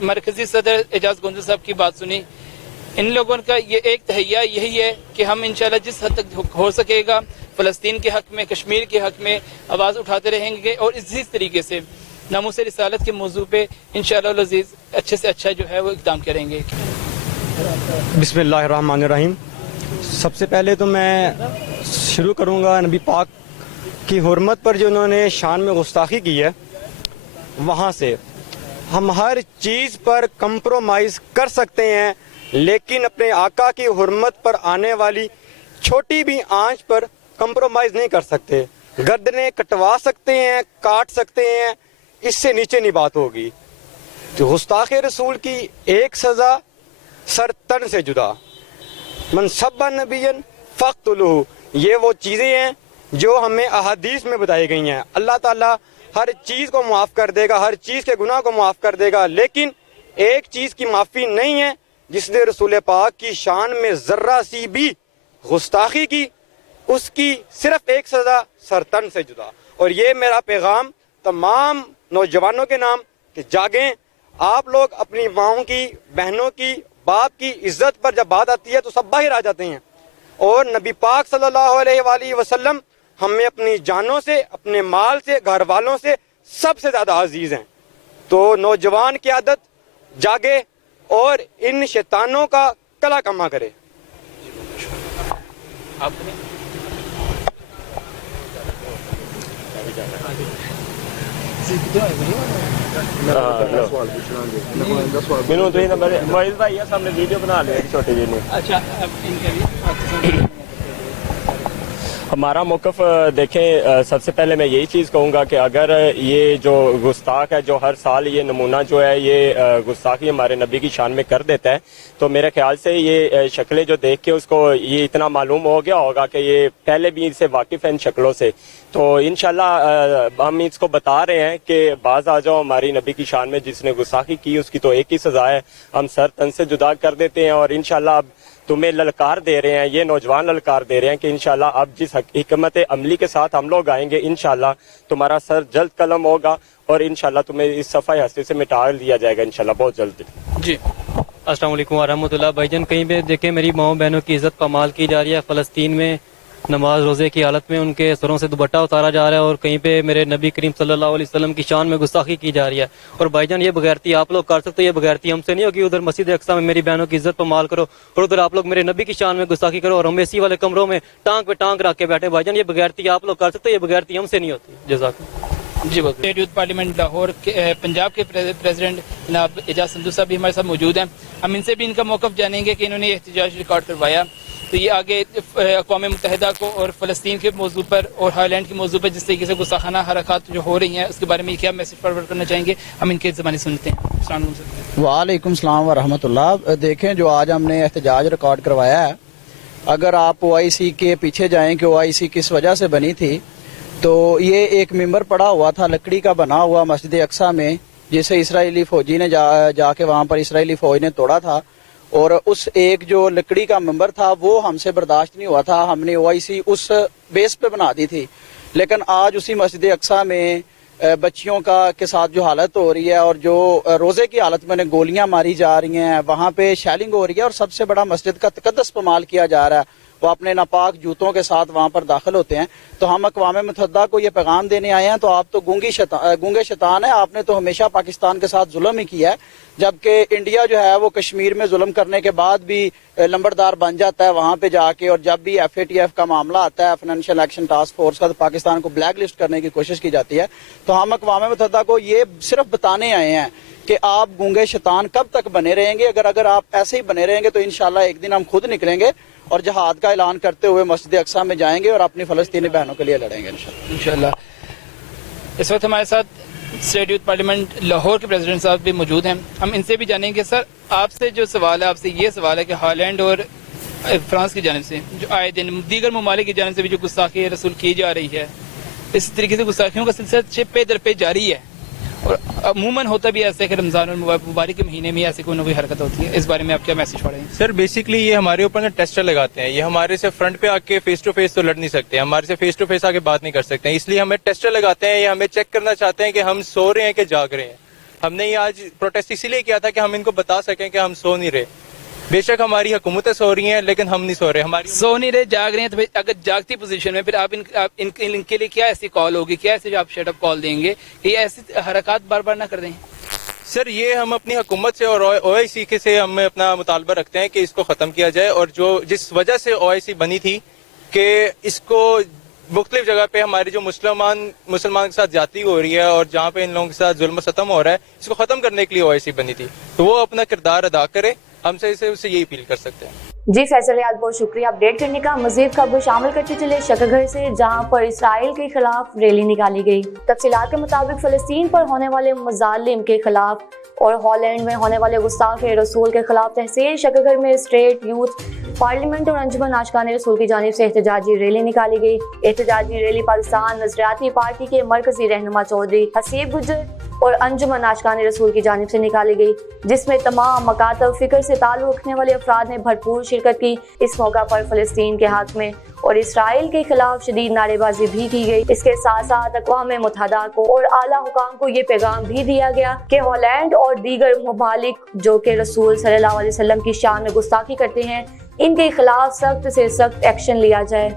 مرکزی صدر اعجاز گونزل صاحب کی بات سنی. ان لوگوں کا یہ ایک تہیہ یہی ہے کہ ہم انشاءاللہ جس حد تک ہو سکے گا فلسطین کے حق میں، کشمیر کے حق میں آواز اٹھاتے رہیں گے، اور اسی طریقے سے ناموس رسالت کے موضوع پہ انشاءاللہ العزیز اچھے سے اچھا جو ہے وہ اقدام کریں گے. بسم اللہ الرحمن الرحیم. سب سے پہلے تو میں شروع کروں گا نبی پاک کی حرمت پر جو انہوں نے شان میں گستاخی کی ہے وہاں سے. ہم ہر چیز پر کمپرومائز کر سکتے ہیں، لیکن اپنے آقا کی حرمت پر آنے والی چھوٹی بھی آنچ پر کمپرومائز نہیں کر سکتے. گردنیں کٹوا سکتے ہیں، کاٹ سکتے ہیں، اس سے نیچے نہیں بات ہوگی. جو گستاخ رسول کی ایک سزا سر تن سے جدا. من سب نبی فقتلوہ، یہ وہ چیزیں ہیں جو ہمیں احادیث میں بتائی گئی ہیں. اللہ تعالیٰ ہر چیز کو معاف کر دے گا، ہر چیز کے گناہ کو معاف کر دے گا، لیکن ایک چیز کی معافی نہیں ہے، جس نے رسول پاک کی شان میں ذرہ سی بھی گستاخی کی، اس کی صرف ایک سزا سر تن سے جدا. اور یہ میرا پیغام تمام نوجوانوں کے نام کہ جاگیں. آپ لوگ اپنی ماؤں کی، بہنوں کی، باپ کی عزت پر جب بات آتی ہے تو سب باہر آ جاتے ہیں. اور نبی پاک صلی اللہ علیہ وآلہ وسلم ہمیں اپنی جانوں سے، اپنے مال سے، گھر والوں سے سب سے زیادہ عزیز ہیں. تو نوجوان کی عادت جاگے اور ان شیطانوں کا کلا کما کرے. سامنے ویڈیو بنا لیا چھوٹی جی نے. ہمارا موقف دیکھیں، سب سے پہلے میں یہی چیز کہوں گا کہ اگر یہ جو گستاخ ہے، جو ہر سال یہ نمونہ جو ہے یہ گستاخی ہمارے نبی کی شان میں کر دیتا ہے، تو میرے خیال سے یہ شکلیں جو دیکھ کے اس کو یہ اتنا معلوم ہو گیا ہوگا کہ یہ پہلے بھی ان سے واقف ہیں ان شکلوں سے. تو انشاءاللہ ہم اس کو بتا رہے ہیں کہ باز آ جاؤ ہماری نبی کی شان میں. جس نے گستاخی کی اس کی تو ایک ہی سزا ہے، ہم سر تن سے جدا کر دیتے ہیں. اور انشاءاللہ اب تمہیں للکار دے رہے ہیں، یہ نوجوان للکار دے رہے ہیں کہ انشاءاللہ اب جس حکمت عملی کے ساتھ ہم لوگ آئیں گے انشاءاللہ تمہارا سر جلد قلم ہوگا، اور انشاءاللہ تمہیں اس صفحہ ہستی سے مٹا دیا جائے گا انشاءاللہ بہت جلد. جی السلام علیکم ورحمۃ اللہ. بھائی جان کہیں پہ دیکھیں میری ماؤں بہنوں کی عزت پامال کی جا رہی ہے. فلسطین میں نماز روزے کی حالت میں ان کے سروں سے دوپٹہ اتارا جا رہا ہے، اور کہیں پہ میرے نبی کریم صلی اللہ علیہ وسلم کی شان میں گستاخی کی جا رہی ہے. اور بھائی جان یہ بغیرتی آپ لوگ کر سکتے ہو، یہ بغیرتی ہم سے نہیں ہوگی. ادھر مسجد اقصیٰ میں میری بہنوں کی عزت پامال کرو، اور ادھر آپ لوگ میرے نبی کی شان میں گستاخی کرو، اور ہم اسی والے کمروں میں ٹانگ پہ ٹانگ رکھ کے بیٹھے. بھائی جان یہ بغیرتی آپ لوگ کر سکتے ہو، یہ بغیرتی ہم سے نہیں ہوتی. جزاک اللہ. جی اسٹیٹ یوتھ پارلیمنٹ لاہور کے پنجاب کے پریزیڈنٹ جناب اعجاز سندھو صاحب بھی ہمارے ساتھ موجود ہیں. ہم ان سے بھی ان کا موقف جانیں گے کہ انہوں نے احتجاج ریکارڈ کروایا تو یہ آگے اقوام متحدہ کو اور فلسطین کے موضوع پر اور ہالینڈ کے موضوع پر جس طریقے سے گستاخانہ حرکات جو ہو رہی ہیں اس کے بارے میں کیا میسج فارورڈ کرنا چاہیں گے. ہم ان کے زبانی سنتے ہیں. السلام علیکم. وعلیکم السلام ورحمۃ اللہ. دیکھیں جو آج ہم نے احتجاج ریکارڈ کروایا ہے، اگر آپ او آئی سی کے پیچھے جائیں کہ او آئی سی کس وجہ سے بنی تھی، تو یہ ایک ممبر پڑا ہوا تھا لکڑی کا بنا ہوا مسجد اقصیٰ میں، جسے اسرائیلی فوجی نے جا کے وہاں پر اسرائیلی فوج نے توڑا تھا. اور اس ایک جو لکڑی کا ممبر تھا وہ ہم سے برداشت نہیں ہوا تھا. ہم نے او آئی سی اس بیس پہ بنا دی تھی. لیکن آج اسی مسجد اقصیٰ میں بچیوں کے ساتھ جو حالت ہو رہی ہے، اور جو روزے کی حالت میں گولیاں ماری جا رہی ہیں، وہاں پہ شیلنگ ہو رہی ہے، اور سب سے بڑا مسجد کا تقدس پامال کیا جا رہا ہے. وہ اپنے ناپاک جوتوں کے ساتھ وہاں پر داخل ہوتے ہیں. تو ہم اقوام متحدہ کو یہ پیغام دینے آئے ہیں، تو آپ تو گونگے شیطان ہیں. آپ نے تو ہمیشہ پاکستان کے ساتھ ظلم ہی کیا ہے، جبکہ انڈیا جو ہے وہ کشمیر میں ظلم کرنے کے بعد بھی لمبردار بن جاتا ہے وہاں پہ جا کے. اور جب بھی ایف اے ٹی ایف کا معاملہ آتا ہے، فائنینشیل ایکشن ٹاسک فورس کا، تو پاکستان کو بلیک لسٹ کرنے کی کوشش کی جاتی ہے. تو ہم اقوام متحدہ کو یہ صرف بتانے آئے ہیں کہ آپ گونگے شیطان کب تک بنے رہیں گے. اگر آپ ایسے ہی بنے رہیں گے تو انشاءاللہ ایک دن ہم خود نکلیں گے اور جہاد کا اعلان کرتے ہوئے مسجد اقصیٰ میں جائیں گے اور اپنی فلسطینی بہنوں کے لیے لڑیں گے انشاءاللہ. اس وقت ہمارے ساتھ اسٹیٹ یوتھ پارلیمنٹ لاہور کے پریزیڈنٹ صاحب بھی موجود ہیں. ہم ان سے بھی جانیں گے. سر آپ سے جو سوال ہے، آپ سے یہ سوال ہے کہ ہالینڈ اور فرانس کی جانب سے جو آئے دن دیگر ممالک کی جانب سے بھی جو گستاخی رسول کی جا رہی ہے، اس طریقے سے گستاخیوں کا سلسلہ پے در پے جاری ہے، اور عموماً ہوتا بھی ایسا ہے کہ رمضان اور مبارک کے مہینے میں ایسے کوئی نہ کوئی حرکت ہوتی ہے. اس بارے میں آپ کیا میسج پڑھیں گے؟ سر بیسکلی یہ ہمارے اوپر نا ٹیسٹر لگاتے ہیں. یہ ہمارے سے فرنٹ پہ آ کے فیس ٹو فیس تو لڑ نہیں سکتے، ہمارے سے فیس ٹو فیس آ کے بات نہیں کر سکتے ہیں. اس لیے ہمیں ٹیسٹر لگاتے ہیں. یہ ہمیں چیک کرنا چاہتے ہیں کہ ہم سو رہے ہیں کہ جاگ رہے ہیں. ہم نے یہ آج پروٹیسٹ اسی لیے کیا تھا کہ ہم ان کو بتا سکیں کہ ہم سو نہیں رہے. بے شک ہماری حکومتیں سو رہی ہیں لیکن ہم نہیں سو رہے. ہماری سو نہیں رہے, جاگ رہے ہیں, تو اگر جاگتی پوزیشن میں پھر آپ ان کے لیے کیا ایسی کال ہوگی, کیا ایسے آپ شٹ اپ کال دیں گے کہ یہ ایسی حرکات بار بار نہ کر دیں؟ سر یہ ہم اپنی حکومت سے اور او آئی سی کے سے ہم اپنا مطالبہ رکھتے ہیں کہ اس کو ختم کیا جائے, اور جو جس وجہ سے او آئی سی بنی تھی کہ اس کو مختلف جگہ پہ ہماری جو مسلمان کے ساتھ زیادتی ہو رہی ہے اور جہاں پہ ان لوگوں کے ساتھ ظلم و ستم ہو رہا ہے, اس کو ختم کرنے کے لیے او آئی سی بنی تھی, تو وہ اپنا کردار ادا کرے. ہم سے اسے یہی اپیل کر سکتے ہیں. جی فیصل ریاض, بہت شکریہ اپڈیٹ کرنے کا. مزید خبر شامل کرتے چلے شکرگھر سے, جہاں پر اسرائیل کے خلاف ریلی نکالی گئی. تفصیلات کے مطابق فلسطین پر ہونے والے مظالم کے خلاف اور ہالینڈ میں ہونے والے گستاخ رسول کے خلاف تحصیل شکرگھر میں اسٹیٹ یوتھ پارلیمنٹ اور انجمن عاشقان رسول کی جانب سے احتجاجی ریلی نکالی گئی. احتجاجی ریلی پاکستان نظریاتی پارٹی کے مرکزی رہنما چودھری حسیب گجر اور انجمن عاشقان رسول کی جانب سے نکالی گئی, جس میں تمام مکاتب فکر سے تعلق رکھنے والے افراد نے بھرپور شرکت کی. اس موقع پر فلسطین کے حق میں اور اسرائیل کے خلاف شدید نعرے بازی بھی کی گئی. اس کے ساتھ ساتھ اقوام متحدہ کو اور اعلیٰ حکام کو یہ پیغام بھی دیا گیا کہ ہالینڈ اور دیگر ممالک جو کہ رسول صلی اللہ علیہ وسلم کی شان میں گستاخی کرتے ہیں, ان کے خلاف سخت سے سخت ایکشن لیا جائے.